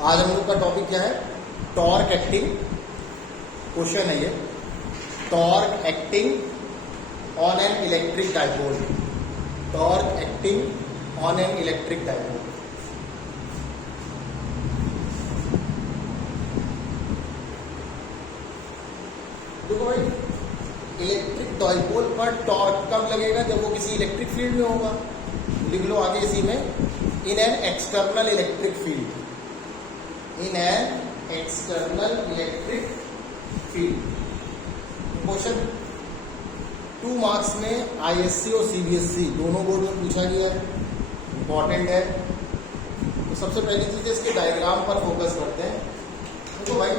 आज हम लोग का टॉपिक क्या है? Torque acting. क्वेश्चन है ये, torque acting on an electric dipole. Torque acting on an electric dipole. देखो भाई, इलेक्ट्रिक डाइपोल पर टॉर्क कब लगेगा? जब वो किसी इलेक्ट्रिक फील्ड में होगा। लिख लो आगे इसी में, in an external electric field. In an external electric field. Question 2 marks में आईएससी और सीबीएसई दोनों बोर्ड में पूछा गया है, इंपॉर्टेंट है। तो सबसे पहली चीज इसके डायग्राम पर फोकस करते हैं। देखो भाई,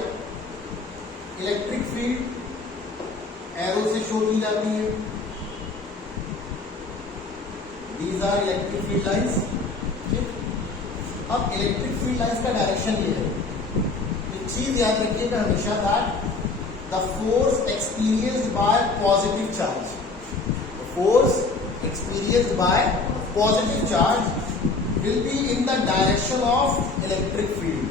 इलेक्ट्रिक फील्ड एरो से शो की जाती है। These are electric field lines. अब इलेक्ट्रिक फील्ड लाइंस का डायरेक्शन ये है। एक चीज याद रखिएगा हमेशा, that the force experienced by positive charge, force experienced by positive charge will be in the direction of electric field.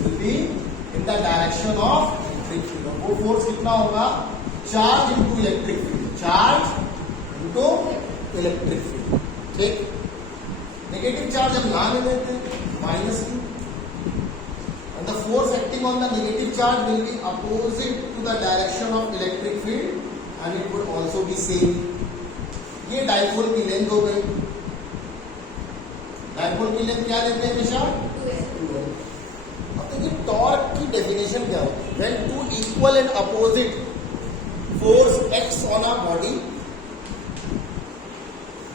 Will be in the direction of electric field. वो force कितना होगा? Charge into electric field. Charge into electric field. ठीक। Negative charge हम यहां ले लेते हैं, -q, and the force acting on the negative charge will be opposite to the direction of electric field and it would also be same. ये dipole की length हो गई। डाइपोल की लेंथ क्या लेते हैं हमेशा? 2l। अब देखिए टॉर्क की डेफिनेशन क्या होती है? When two equal and opposite force acts on a body,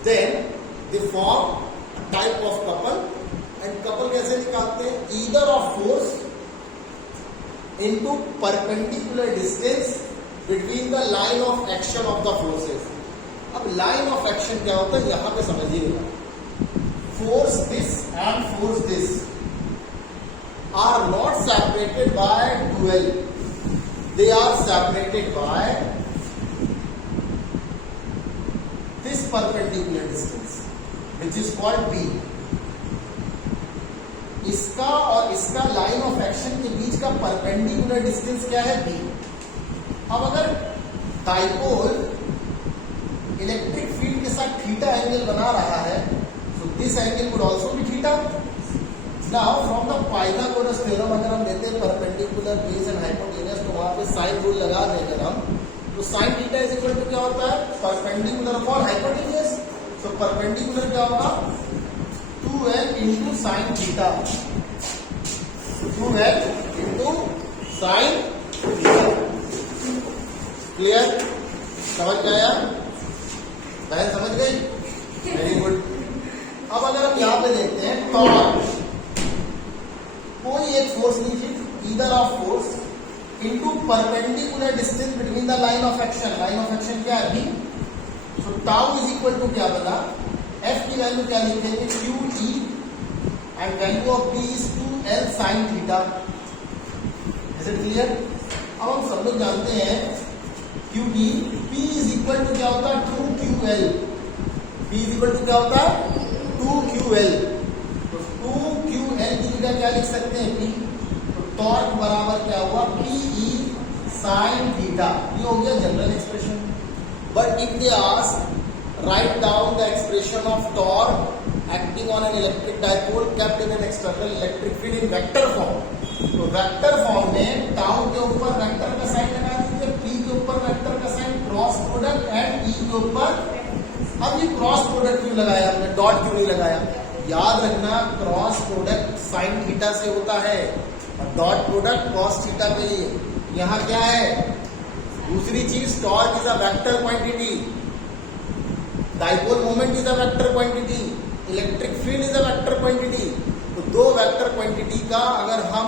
then they form a type of couple, and couple कैसे निकालते हैं? Either of force into perpendicular distance between the line of action of the forces. अब line of action क्या होता है यहां पे समझिएगा। Force this and force this are not separated by dual, they are separated by this perpendicular distance which is called b. इसका और इसका लाइन ऑफ एक्शन के बीच का परपेंडिकुलर डिस्टेंस क्या है? b। अब अगर डाइपोल इलेक्ट्रिक फील्ड के साथ थीटा एंगल बना रहा है, so this angle would also be theta. Now from the Pythagoras theorem अगर हम लेते हैं परपेंडिकुलर बेस एंड हाइपोटेनस, तो वहां पे साइन रूल लगा देंगे हम, तो sine theta is equal to क्या होता है? Perpendicular upon hypotenuse. तो परपेंडिकुलर क्या होगा? 2l into sine theta. 2l into sine theta. Clear? समझ गया? बहन समझ गई? Very good. अब अगर हम यहां पे देखते हैं टॉर्क, कोई एक फोर्स लीजिए, either of force into perpendicular distance between the line of action. Line of action क्या है? b। So tau is equal to क्या बना? f की वैल्यू क्या लिखेंगे? q e and value of b is 2l sin theta. Is it clear? अब हम सब लोग जानते हैं क्योंकि p इज इक्वल टू क्या होता है? 2ql। p is equal to क्या होता है? 2ql। तो 2ql की जगह क्या लिख सकते हैं? p। तो टॉर्क बराबर क्या हुआ? p e sin theta. ये हो गया general expression. But if they ask write down the expression of torque acting on an electric dipole kept in an external electric field in vector form, तो vector form में tau के ऊपर vector का sign लगा दीजिए, p के ऊपर vector का sign, cross product, and e के ऊपर। अब ये क्रॉस प्रोडक्ट क्यों लगाया हमने? डॉट क्यों नहीं लगाया? याद रखना, क्रॉस प्रोडक्ट साइन थीटा से होता है और डॉट प्रोडक्ट कॉस थीटा के लिए। यहां क्या है? दूसरी चीज, torque is a vector quantity, dipole moment is a vector quantity, electric field is a vector quantity. तो दो वेक्टर क्वांटिटी का अगर हम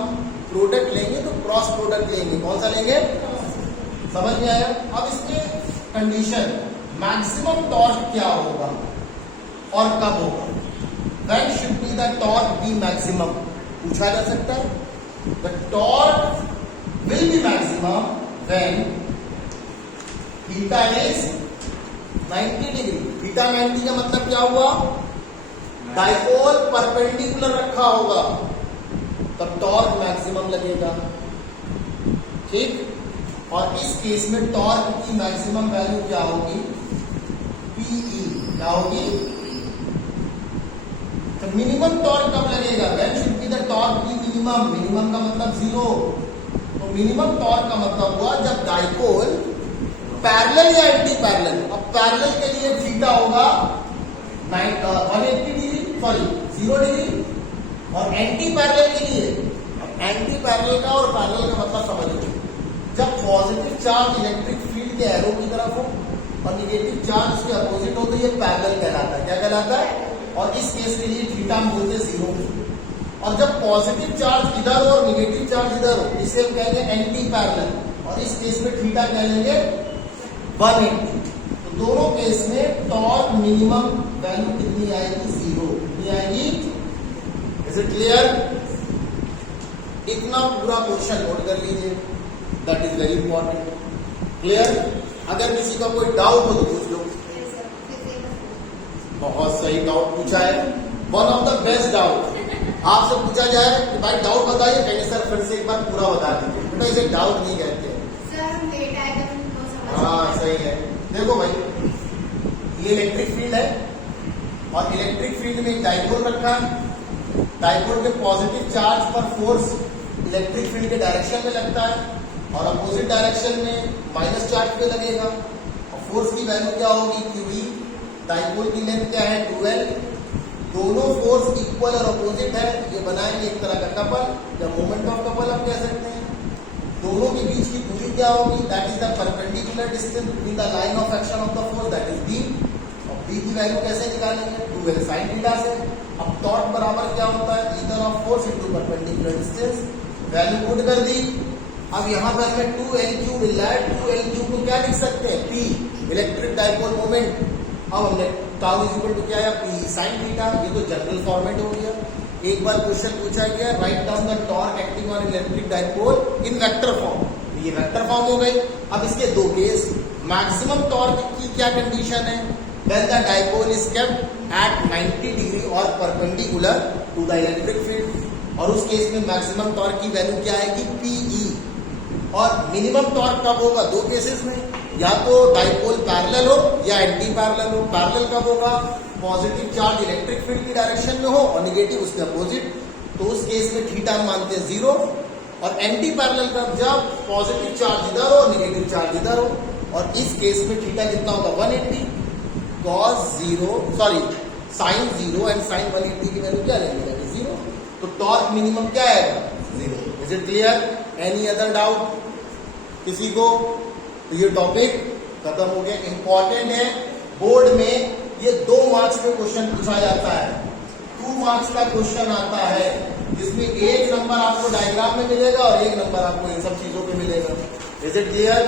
प्रोडक्ट लेंगे तो क्रॉस प्रोडक्ट लेंगे। कौन सा लेंगे? समझ में आया? अब इसमें कंडीशन, मैक्सिमम टॉर्क क्या होगा और कब होगा? When should be the torque be maximum? पूछा जा सकता है। The torque will be maximum when theta is 90 degree. Theta 90 का मतलब क्या हुआ? डाइपोल परपेंडिकुलर रखा होगा। तब टॉर्क मैक्सिमम लगेगा, ठीक। और इस केस में टॉर्क की मैक्सिमम वैल्यू क्या होगी, पीई क्या होगी। तो मिनिमम टॉर्क कब लगेगा, when should be the torque की मिनिमम, मिनिमम का मतलब 0। तो मिनिमम टॉर्क का मतलब हुआ जब डाइपोल पैरेलल या एंटी पैरेलल। अब पैरेलल के लिए थीटा होगा 180 डिग्री, सॉरी 0 डिग्री, और एंटी पैरेलल के लिए, एंटी पैरेलल का और पैरेलल का मतलब समझ लो, जब पॉजिटिव चार्ज इलेक्ट्रिक फील्ड के एरो की तरफ हो और निगेटिव चार्ज उसके अपोजिट हो तो ये पैरेलल कहलाता है। क्या कहलाता है, और इस केस के लिए थीटा हम बोलते हैं 0। और जब पॉजिटिव चार्ज इधर हो और निगेटिव चार्ज इधर हो, इसे हम कहेंगे एंटी पैरेलल, और इस केस में थीटा कह लेंगे 180। तो दोनों केस में टॉर्क मिनिमम वैल्यू कितनी आएगी, 0 कितनी आएगी। Is it clear. इतना पूरा क्वेश्चन नोट कर लीजिए, that is very important. Clear. अगर किसी का कोई डाउट हो तो पूछ लो। बहुत सही डाउट पूछा है, one of the best doubt. आपसे पूछा जाए कि भाई डाउट बताइए, कहेंगे सर फिर से एक बार पूरा बता दीजिए। बेटा इसे डाउट नहीं कहते। हाँ सही है। देखो भाई, ये इलेक्ट्रिक फील्ड है और इलेक्ट्रिक फील्ड में एक डाइपोल रखा है। डाइपोल के पॉजिटिव चार्ज पर फोर्स इलेक्ट्रिक फील्ड के डायरेक्शन में लगता है और अपोजिट डायरेक्शन में माइनस चार्ज पे लगेगा। और फोर्स की वैल्यू क्या होगी, क्यूई। डाइपोल की लेंथ क्या है, 2L। दोनों फोर्स इक्वल और अपोजिट है, ये बनाएंगे एक तरह का कपल या मोमेंट ऑफ कपल आप कह सकते हैं। दोनों के बीच की दूरी क्या होगी, that is the perpendicular distance between the line of action of the force, that is b. और बी की वैल्यू कैसे निकालेंगे, 2L sin थीटा से। अब टॉर्क बराबर क्या होता है, ether of force into perpendicular distance. Value put कर दी। अब यहां पर हमें 2L³ मिल रहा है। 2L³ को क्या लिख सकते हैं, P, इलेक्ट्रिक डाइपोल मोमेंट। अब हमने टाउ इज इक्वल टू क्या है, P sin थीटा। ये तो जनरल फॉर्मेट हो गया। एक बार क्वेश्चन पूछा गया, write down the torque acting on electric dipole in vector form. ये वेक्टर फॉर्म हो गई। अब इसके दो केस, मैक्सिमम टॉर्क की क्या कंडीशन है, when the dipole is kept at 90 degree और perpendicular to the electric field. और उस केस में मैक्सिमम टॉर्क की वैल्यू क्या आएगी, Pe। और मिनिमम टॉर्क कब होगा, दो केसेस में, या तो डाइपोल पैरेलल हो या एंटी पैरेलल हो। पैरेलल कब होगा, पॉजिटिव चार्ज इलेक्ट्रिक फील्ड की डायरेक्शन में हो और निगेटिव उसके अपोजिट, तो उस केस में थीटा हम मानते हैं 0। और एंटी पैरेलल कब, जब पॉजिटिव चार्ज इधर हो निगेटिव चार्ज इधर हो, और इस केस में थीटा कितना होगा, 180। cos 0 sorry sin 0 and sin 180 की वैल्यू क्या लेंगे, दैट इज 0। तो टॉर्क मिनिमम क्या आएगा, 0। Is it clear. Any other doubt किसी को। तो ये टॉपिक खत्म हो गया। इंपॉर्टेंट है, बोर्ड में ये 2 मार्क्स में क्वेश्चन पूछा जाता है। 2 मार्क्स का क्वेश्चन आता है जिसमें 1 नंबर आपको डायग्राम में मिलेगा और 1 नंबर आपको इन सब चीजों पे मिलेगा। Is it clear.